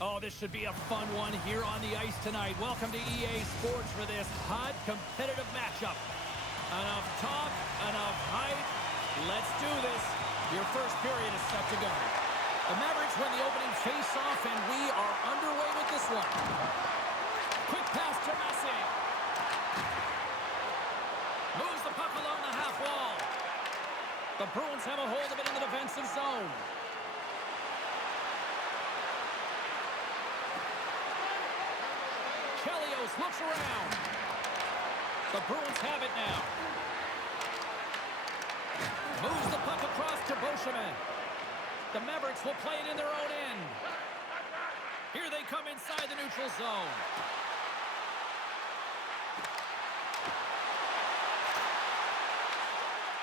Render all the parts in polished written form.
Oh, this should be a fun one here on the ice tonight. Welcome to EA Sports for this hot, competitive matchup. Enough talk, enough hype. Let's do this. Your first period is set to go. The Mavericks win the opening face-off, and we are underway with this one. Quick pass to Messi. Moves the puck along the half wall. The Bruins have a hold of it in the defensive zone. Chelios looks around. The Bruins have it now. Moves the puck across to Beauchemin. The Mavericks will play it in their own end. Here they come inside the neutral zone.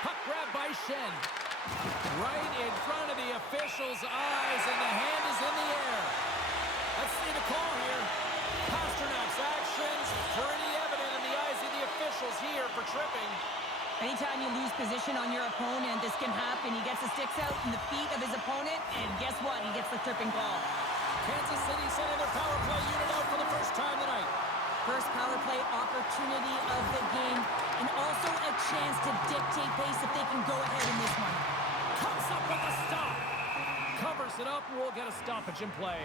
Puck grab by Shen. Right in front of the official's eyes, and the hand is in the air. Let's see the call here. Pasternak's actions pretty evident in the eyes of the officials here for tripping. Anytime you lose position on your opponent, this can happen. He gets the sticks out in the feet of his opponent, and guess what? He gets the tripping call. Kansas City sending their power play unit out for the first time tonight. First power play opportunity of the game, and also a chance to dictate pace if they can go ahead in this one. Comes up with a stop. Covers it up, and we'll get a stoppage in play.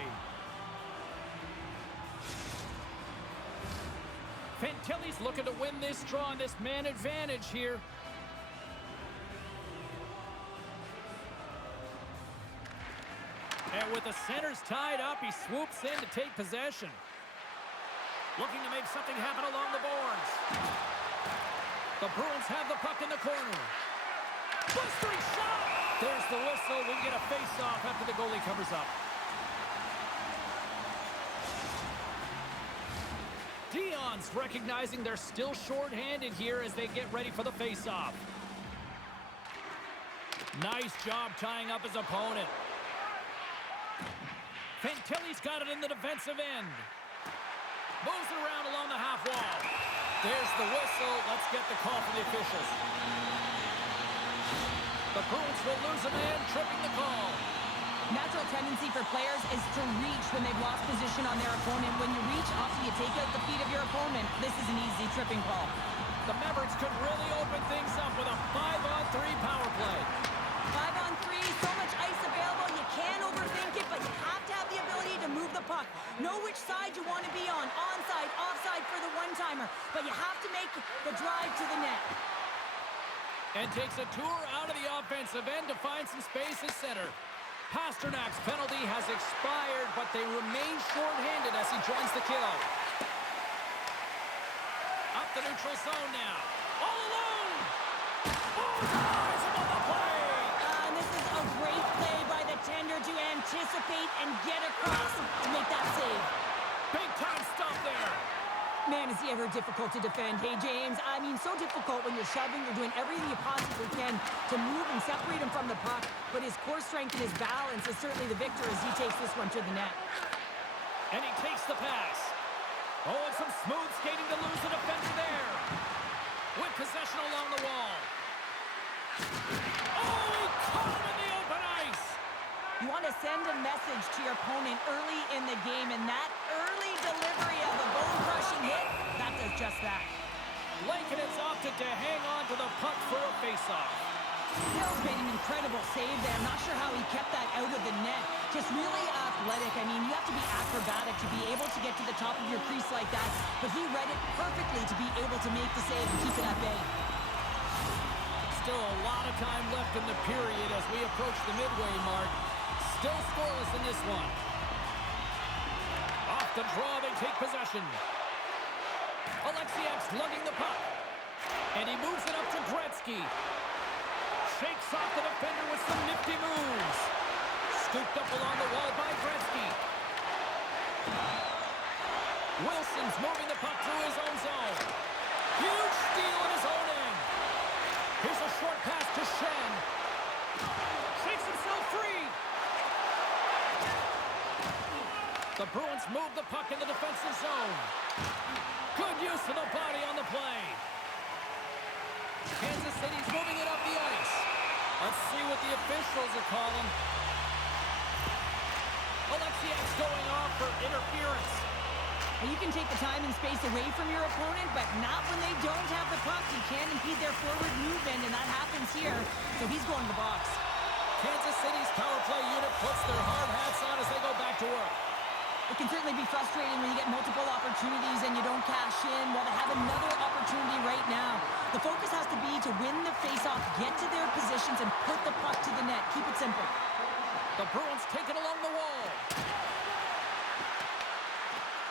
Fantilli's looking to win this draw on this man advantage here. And with the centers tied up, he swoops in to take possession. Looking to make something happen along the boards. The Bruins have the puck in the corner. Blistering shot! There's the whistle. We'll get a face-off after the goalie covers up. Dion's recognizing they're still short-handed here as they get ready for the face-off. Nice job tying up his opponent. Fantilli's got it in the defensive end. Moves it around along the half wall. There's the whistle. Let's get the call from the officials. The Bruins will lose a man, tripping the call. Natural tendency for players is to reach when they've lost position on their opponent. When you reach, often you take out the feet of your opponent. This is an easy tripping call. The Mavericks could really open things up with a 5-on-3 power play. 5-on-3, so much ice available. You can overthink it, but you have to have the ability to move the puck. Know which side you want to be on. Onside, offside for the one-timer. But you have to make the drive to the net. And takes a tour out of the offensive end to find some space at center. Pasternak's penalty has expired, but they remain short-handed as he joins the kill. Up the neutral zone now. All alone! Oh, nice above the play! This is a great play by the tender to anticipate and get across to make that save. Big-time stop there. Man, is he ever difficult to defend. Hey, James, I mean, so difficult when you're shoving. You're doing everything you possibly can to move and separate him from the puck. But his core strength and his balance is certainly the victor as he takes this one to the net. And he takes the pass. Oh, and some smooth skating to lose the defender there. With possession along the wall. Oh, he caught him in the open ice. You want to send a message to your opponent early in the game, and that early delivery of a bone-crushing hit, that does just that. Lankinen's opted to hang on to the puck for a face-off. Hill's made an incredible save there. I'm not sure how he kept that out of the net. Just really athletic. I mean, you have to be acrobatic to be able to get to the top of your crease like that, but he read it perfectly to be able to make the save and keep it at bay. Still a lot of time left in the period as we approach the midway mark. Still scoreless in this one. Off the draw, they take possession. Alexiak's lugging the puck. And he moves it up to Gretzky. Shakes off the defender with some nifty moves. Scooped up along the wall by Gretzky. Wilson's moving the puck through his own zone. Huge steal in his own end. Here's a short pass to Shen. Shakes himself free. The Bruins move the puck in the defensive zone. Good use of the body on the play. Kansas City's moving it up the ice. Let's see what the officials are calling. Alexiak's going off for for interference. Well, you can take the time and space away from your opponent, but not when they don't have the puck. You can't impede their forward movement, and that happens here. So he's going to the box. Kansas City's power play unit puts their hard hats on as they go back to work. It can certainly be frustrating when you get multiple opportunities and you don't cash in. Well, they have another opportunity right now. The focus has to be to win the faceoff, get to their positions, and put the puck to the net. Keep it simple. The Bruins take it along the wall.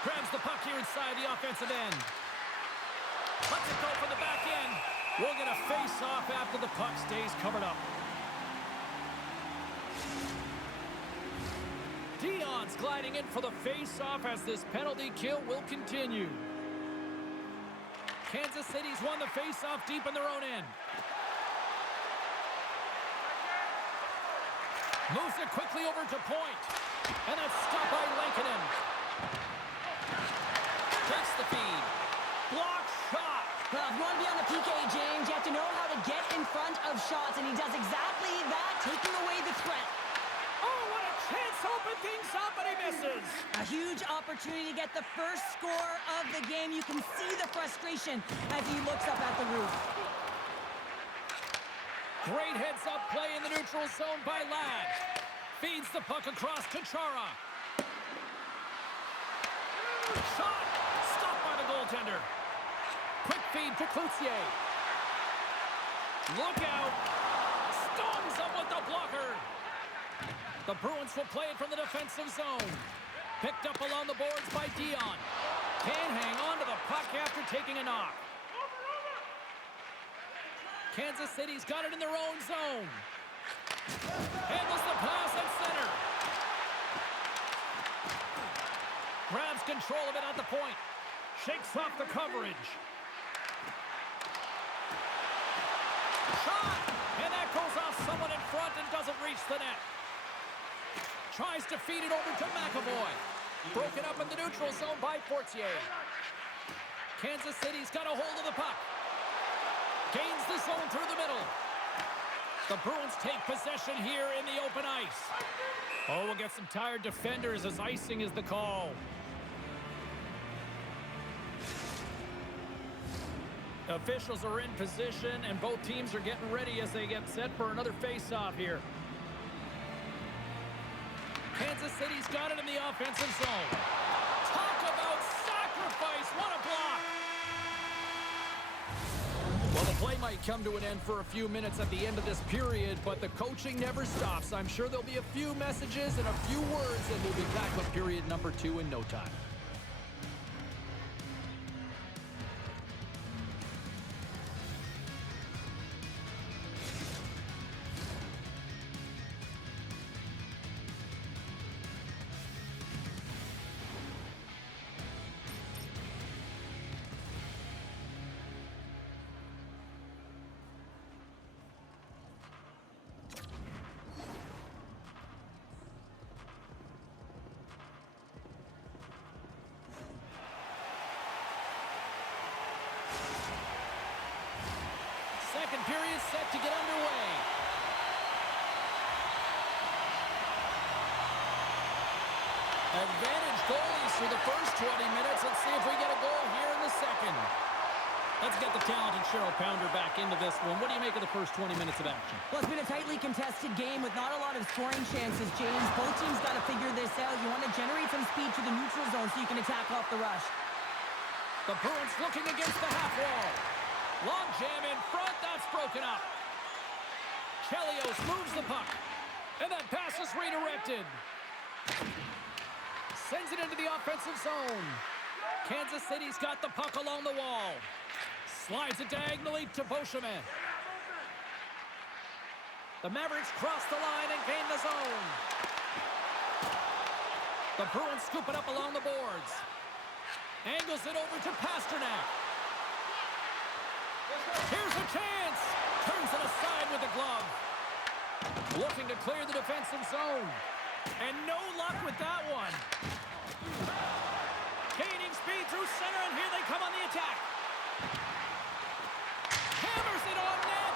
Grabs the puck here inside the offensive end. Lets it go from the back end. We'll get a face-off after the puck stays covered up. Dion's gliding in for the face-off as this penalty kill will continue. Kansas City's won the face-off deep in their own end. Moves it quickly over to point. And that's stopped by Lankinen. Takes the feed. Block shot. Well, if you want to be on the PK, James, you have to know how to get in front of shots, and he does exactly that, taking away the threat. Oh, what a chance to open things up, but he misses. A huge opportunity to get the first score of the game. You can see the frustration as he looks up at the roof. Great heads-up play in the neutral zone by Ladd. Feeds the puck across to Chara. Shot! Stopped by the goaltender. Quick feed to Cloutier. Look out! Stones up with the blocker. The Bruins will play it from the defensive zone. Picked up along the boards by Dion. Can't hang on to the puck after taking a knock. Kansas City's got it in their own zone. Handles the pass at center. Grabs control of it at the point. Shakes off the coverage. Shot! And that goes off someone in front and doesn't reach the net. Tries to feed it over to McAvoy. Broken up in the neutral zone by Fortier. Kansas City's got a hold of the puck. Gains the zone through the middle. The Bruins take possession here in the open ice. Oh, we'll get some tired defenders as icing is the call. Officials are in position, and both teams are getting ready as they get set for another face-off here. Kansas City's got it in the offensive zone. Talk about sacrifice. What a block. Well, the play might come to an end for a few minutes at the end of this period, but the coaching never stops. I'm sure there'll be a few messages and a few words, and we'll be back with period number 2 in no time. Second period set to get underway. Advantage goalies for the first 20 minutes. Let's see if we get a goal here in the second. Let's get the talented Cheryl Pounder back into this one. What do you make of the first 20 minutes of action? Well, it's been a tightly contested game with not a lot of scoring chances, James. Both teams got to figure this out. You want to generate some speed to the neutral zone so you can attack off the rush. The Bruins looking against the half wall. Long jam in front. That's broken up. Chelios moves the puck. And that pass is redirected. Sends it into the offensive zone. Kansas City's got the puck along the wall. Slides it diagonally to Beauchemin. The Mavericks cross the line and gain the zone. The Bruins scoop it up along the boards. Angles it over to Pasternak. Here's a chance. Turns it aside with the glove. Looking to clear the defensive zone. And no luck with that one. Gaining speed through center, and here they come on the attack. Hammers it on net.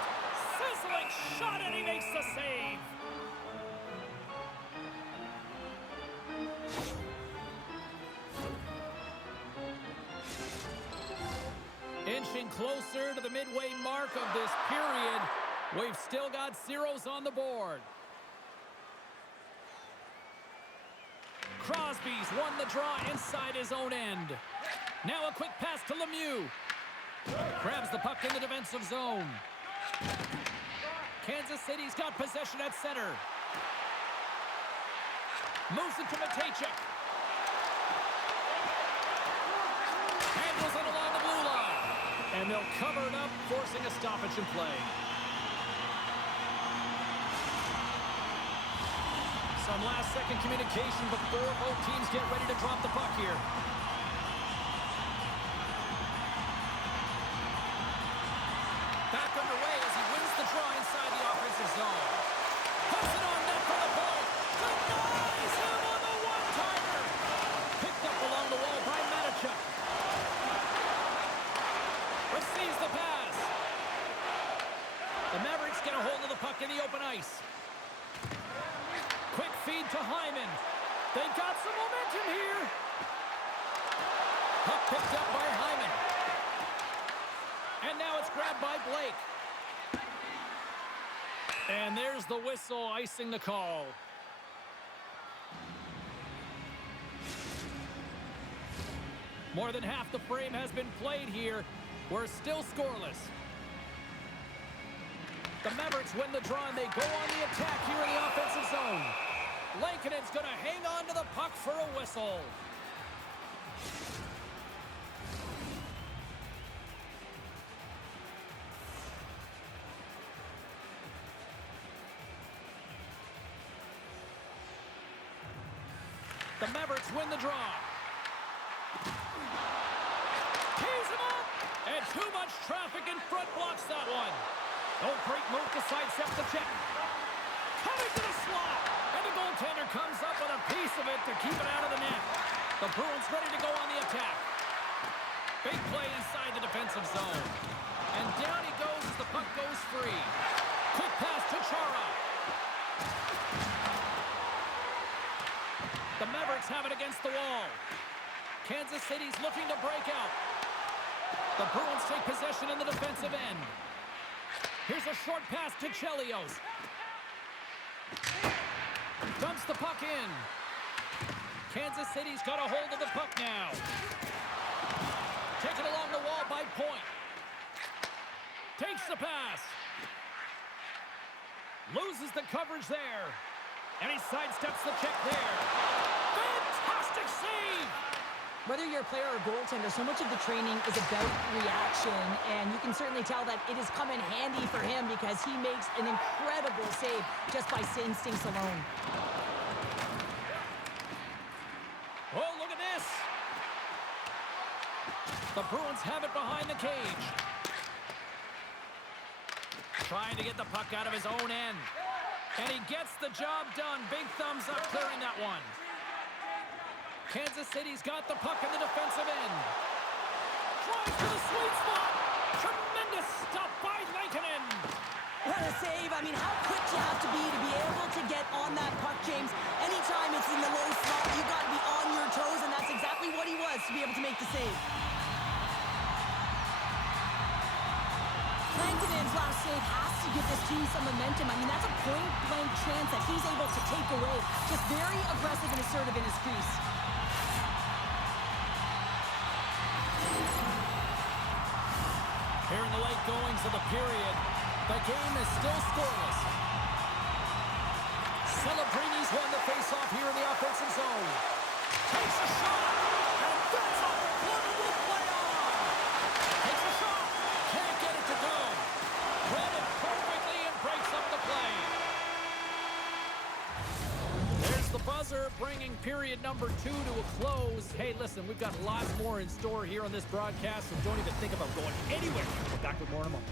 Sizzling shot, and he makes the save. Getting closer to the midway mark of this period. We've still got zeros on the board. Crosby's won the draw inside his own end. Now a quick pass to Lemieux. Grabs the puck in the defensive zone. Kansas City's got possession at center. Moves it to Matejchuk. Handles it along the blue line. And they'll cover it up, forcing a stoppage in play. Some last-second communication before both teams get ready to drop the puck here. Back underway as he wins the draw inside the offensive zone. Puts it on net for the point. Denies him on the one-timer. Picked up along the wall by Matejchuk. Receives the pass. The Mavericks get a hold of the puck in the open ice. Quick feed to Hyman. They've got some momentum here. Puck picked up by Hyman. And now it's grabbed by Blake. And there's the whistle icing the call. More than half the frame has been played here. We're still scoreless. The Mavericks win the draw and they go on the attack here in the offensive zone. Lankinen's going to hang on to the puck for a whistle. The Mavericks win the draw. Tees him up! And too much traffic in front blocks that one. Oh, great move to sidestep the check. Coming to the slot. And the goaltender comes up with a piece of it to keep it out of the net. The Bruins ready to go on the attack. Big play inside the defensive zone. And down he goes as the puck goes free. Quick pass to Chara. The Mavericks have it against the wall. Kansas City's looking to break out. The Bruins take possession in the defensive end. Here's a short pass to Chelios. Dumps the puck in. Kansas City's got a hold of the puck now. Taken along the wall by Point. Takes the pass. Loses the coverage there. And he sidesteps the check there. Fantastic save! Whether you're a player or goaltender, so much of the training is about reaction, and you can certainly tell that it has come in handy for him because he makes an incredible save just by instincts alone. Oh, look at this! The Bruins have it behind the cage. Trying to get the puck out of his own end. And he gets the job done. Big thumbs up clearing that one. Kansas City's got the puck in the defensive end. Drives to the sweet spot. Tremendous stop by Lankinen. What a save. I mean, how quick you have to be able to get on that puck, James. Anytime it's in the low slot, you got to be on your toes, and that's exactly what he was to be able to make the save. Lankinen's last save has to give this team some momentum. I mean, that's a point-blank chance that he's able to take away. Just very aggressive and assertive in his crease. Here in the late goings of the period, the game is still scoreless. Celebrini's won the faceoff here in the offensive zone. Takes a shot, and that's all the corner will play on. Takes a shot, can't get it to go. Read it perfectly and breaks up the play. There's the buzzer, bringing period number 2 to a close. Hey, listen, we've got lots more in store here on this broadcast, so don't even think about going anywhere. We're back with more in a moment.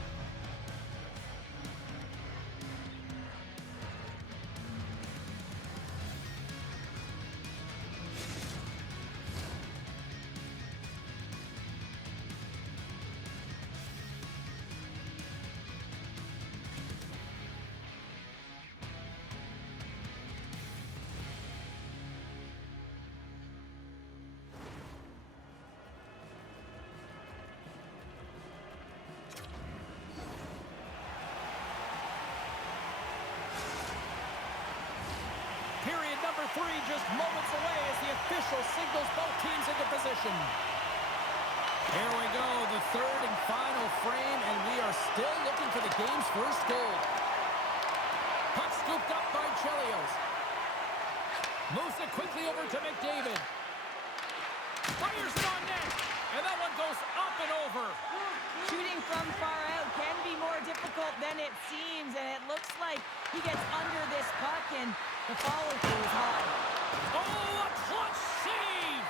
signals both teams into position. Here we go, the third and final frame, and we are still looking for the game's first goal. Puck scooped up by Chelios. Moves it quickly over to McDavid. Fires it on net, and that one goes up and over. Shooting from far out can be more difficult than it seems, and it looks like he gets under this puck, and the follow-through is high. Oh, a clutch save!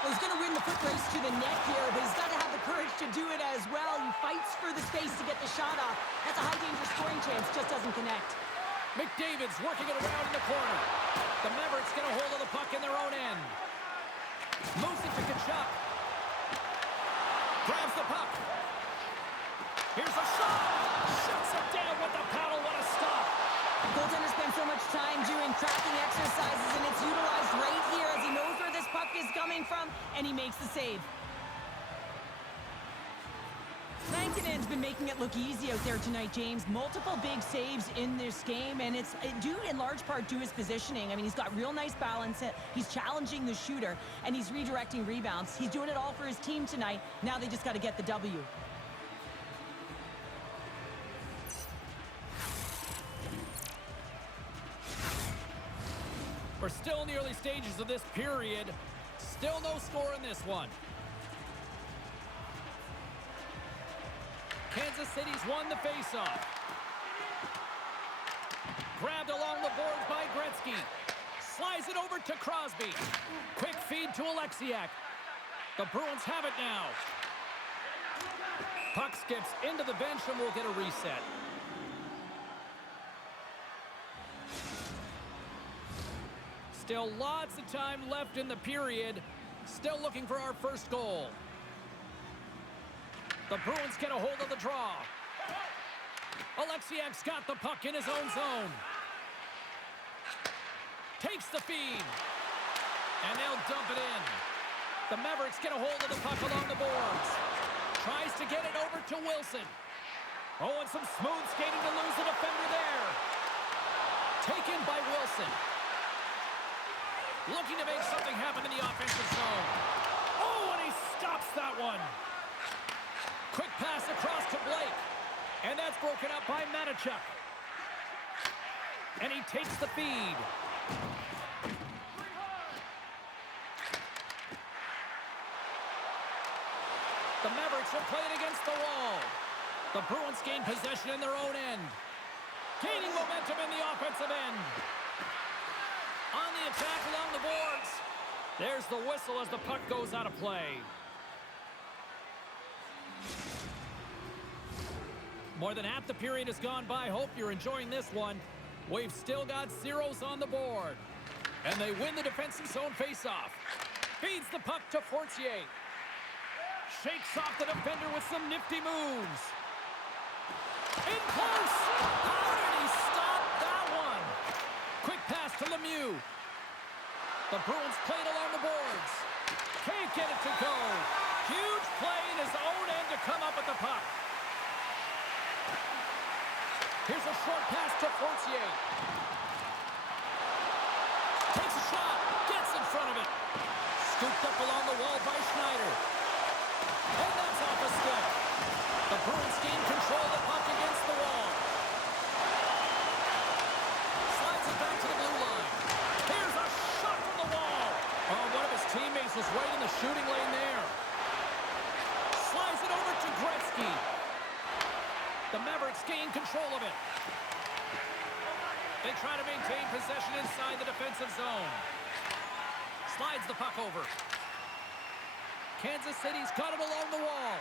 Well, he's going to win the foot race to the net here, but he's got to have the courage to do it as well. He fights for the space to get the shot off. That's a high-danger scoring chance, just doesn't connect. McDavid's working it around in the corner. The Mavericks get a hold of the puck in their own end. Moves it to Kachuk. Grabs the puck. Here's a shot. Shuts it down with the paddle. What a stop. Goaltender spends so much time doing tracking exercises, and it's utilized right here as he knows where this puck is coming from, and he makes the save. Lankinen's been making it look easy out there tonight, James. Multiple big saves in this game, and it's due in large part to his positioning. I mean, he's got real nice balance. He's challenging the shooter, and he's redirecting rebounds. He's doing it all for his team tonight. Now they just got to get the W. We're still in the early stages of this period. Still no score in this one. Kansas City's won the faceoff. Grabbed along the boards by Gretzky. Slides it over to Crosby. Quick feed to Alexiak. The Bruins have it now. Puck skips into the bench and we'll get a reset. Still lots of time left in the period. Still looking for our first goal. The Bruins get a hold of the draw. Alexiak's got the puck in his own zone. Takes the feed. And they'll dump it in. The Mavericks get a hold of the puck along the boards. Tries to get it over to Wilson. Oh, and some smooth skating to lose the defender there. Taken by Wilson. Looking to make something happen in the offensive zone. Oh, and he stops that one. Quick pass across to Blake. And that's broken up by Matachuk. And he takes the feed. The Mavericks are playing against the wall. The Bruins gain possession in their own end. Gaining momentum in the offensive end. On the attack along the boards. There's the whistle as the puck goes out of play. More than half the period has gone by. Hope you're enjoying this one. We've still got zeros on the board. And they win the defensive zone faceoff. Feeds the puck to Fortier. Shakes off the defender with some nifty moves. In close. How did he stop that one? Quick pass to Lemieux. The Bruins played along the boards. Can't get it to go. Huge play in his own end to come up with the puck. Here's a short pass to Fortier. Takes a shot. Gets in front of it. Scooped up along the wall by Schneider. And that's off a stick. The Bruins gain control of the puck against the wall. Slides it back to the blue line. Here's a shot from the wall. Oh, one of his teammates was right in the shooting lane there. Slides it over to Gretzky. The Mavericks gain control of it. They try to maintain possession inside the defensive zone. Slides the puck over. Kansas City's got it along the wall.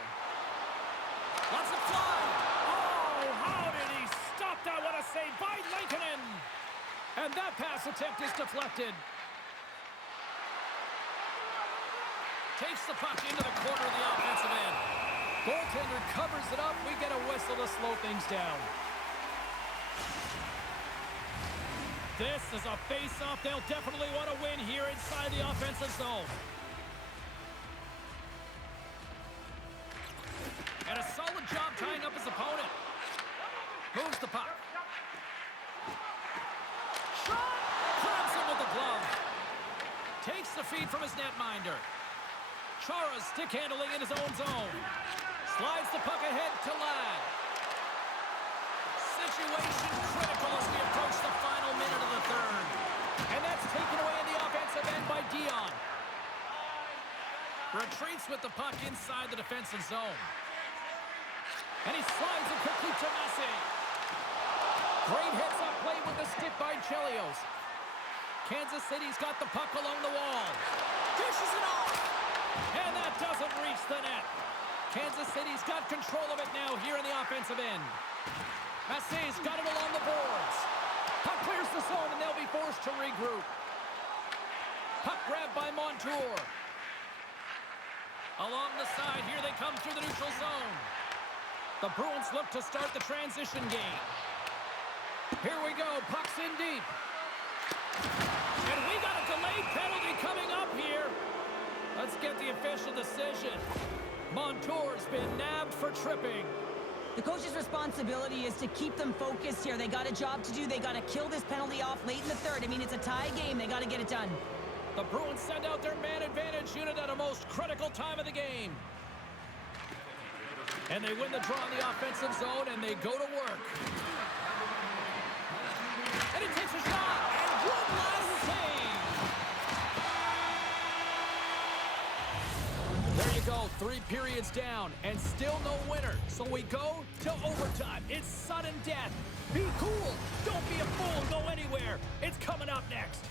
Lots of fly. Oh, how did he stop that? What a save by Lankinen. And that pass attempt is deflected. Takes the puck into the corner of the offensive end. Goaltender covers it up. We get a whistle to slow things down. This is a face-off they'll definitely want to win here inside the offensive zone. And a solid job tying up his opponent. Moves the puck. Shot! Grabs him with the glove. Takes the the feed from his netminder. Chara's stick handling in his own zone. Slides the puck ahead to Ladd. Situation critical as we approach the final minute of the third. And that's taken away in the offensive end by Dion. Retreats with the puck inside the defensive zone. And he slides it quickly to Massey. Great heads-up play with the stick by Chelios. Kansas City's got the puck along the wall. Dishes it off. And that doesn't reach the net. Kansas City's got control of it now here in the offensive end. Massey's got it along the boards. Puck clears the zone and they'll be forced to regroup. Puck grabbed by Montour. Along the side, here they come through the neutral zone. The Bruins look to start the transition game. Here we go, puck's in deep. And we got a delayed penalty coming up here. Let's get the official decision. Montour's been nabbed for tripping. The coach's responsibility is to keep them focused here. They got a job to do. They got to kill this penalty off late in the third. I mean, it's a tie game. They got to get it done. The Bruins send out their man advantage unit at a most critical time of the game. And they win the draw in the offensive zone, and they go to work. And he takes a shot, and one last save. There you go, 3 periods down, and still no winner. So we go to overtime. It's sudden death. Be cool. Don't be a fool. Go anywhere. It's coming up next.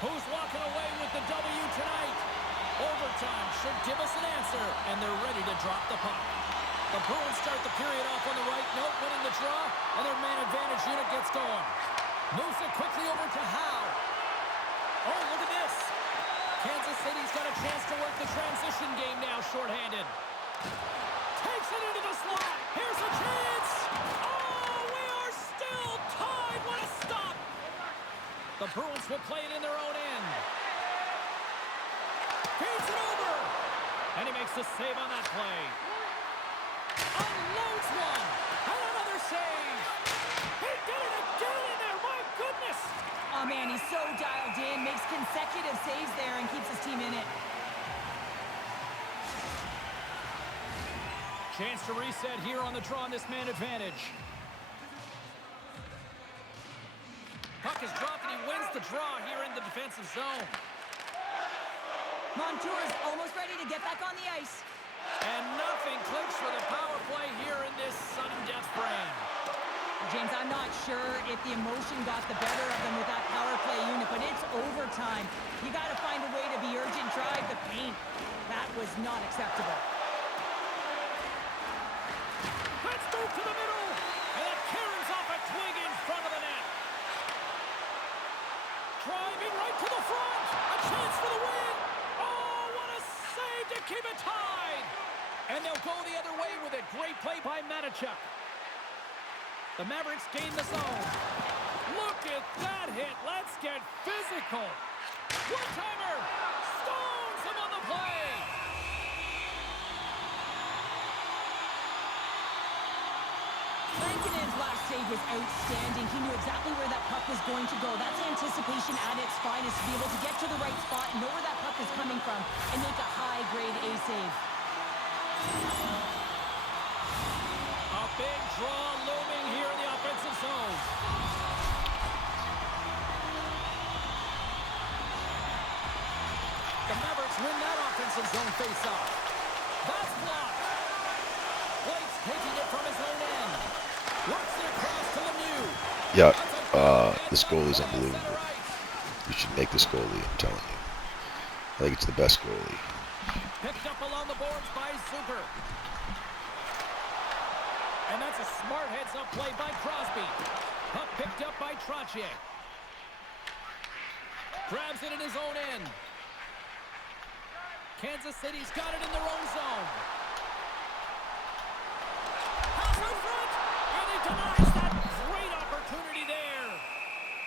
Who's walking away with the W tonight? Overtime should give us an answer, and they're ready to drop the puck. The Bruins start the period off on the right note, winning the draw, and their man advantage unit gets going. Moves it quickly over to Howe. Oh, look at this. Kansas City's got a chance to work the transition game now, shorthanded. Takes it into the slot. Here's a chance. Oh, we are still tied. What a stop. The Bruins will play it in their own end. Feeds it over. And he makes the save on that play. Unloads one. And another save. He did it again in there. My goodness. Oh, man, he's so dialed in. Makes consecutive saves there and keeps his team in it. Chance to reset here on the draw on this man advantage. Puck is dropped and he wins the draw here in the defensive zone. Montour's almost ready to get back on the ice. And nothing clicks for the power play here in this sudden death frame. James, I'm not sure if the emotion got the better of them with that power play unit, but it's overtime. You got to find a way to be urgent, drive the paint. That was not acceptable. Let's move to the middle. And it carries off a twig in front of the net. Driving right to the front. A chance for the win. Oh, what a save to keep it tied. And they'll go the other way with it. Great play by Matichuk. The Mavericks gain the zone. Look at that hit. Let's get physical. One-timer. Stones him on the play. Lankinen's last save was outstanding. He knew exactly where that puck was going to go. That's anticipation at its finest, to be able to get to the right spot, know where that puck is coming from, and make a high-grade A save. A big draw looming here in the offensive zone. The Mavericks win that offensive zone face-off. That's blocked. Blake's taking it from his own end. Works it across to Lemieux. Yeah, this goalie is unbelievable. You should make this goalie, I'm telling you. I think it's the best goalie. Picked up along the boards by Zucker. And that's a smart heads-up play by Crosby. Puck picked up by Trottier. Grabs it in his own end. Kansas City's got it in their own zone. Halfway front, and he denies that great opportunity there.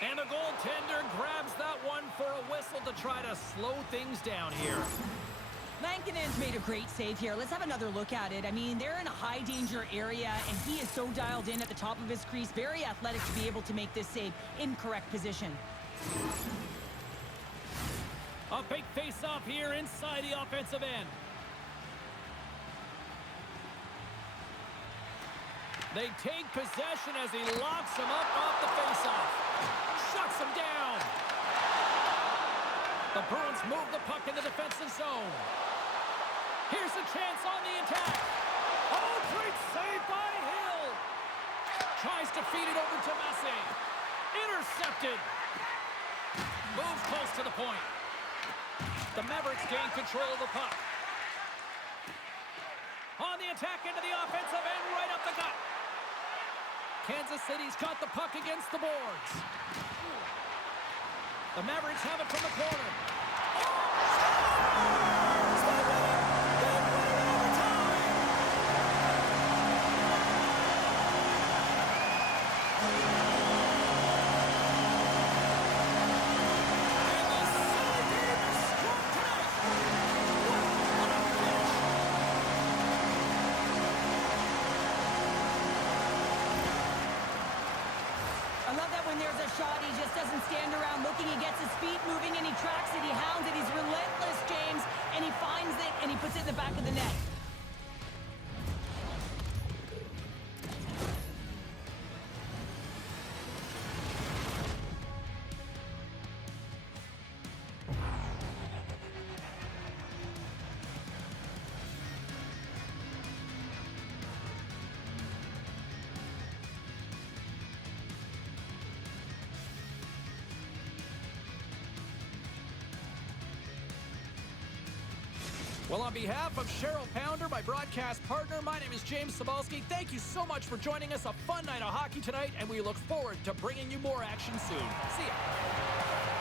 And the goaltender grabs that one for a whistle to try to slow things down here. Lankinen's made a great save here. Let's have another look at it. I mean, they're in a high-danger area, and he is so dialed in at the top of his crease. Very athletic to be able to make this save in correct position. A big face-off here inside the offensive end. They take possession as he locks him up off the face-off. Shuts him down. The Bruins move the puck in the defensive zone. Here's a chance on the attack. Oh, great save by Hill. Tries to feed it over to Massey. Intercepted. Moves close to the point. The Mavericks gain control of the puck. On the attack into the offensive end, right up the gut. Kansas City's got the puck against the boards. The Mavericks have it from the corner. I love that when there's a shot, he just doesn't stand around looking. He gets his feet moving and he tracks it. He hounds it. He's relentless, James. And he finds it and he puts it in the back of the net. Well, on behalf of Cheryl Pounder, my broadcast partner, my name is James Cebulski. Thank you so much for joining us. A fun night of hockey tonight, and we look forward to bringing you more action soon. See ya.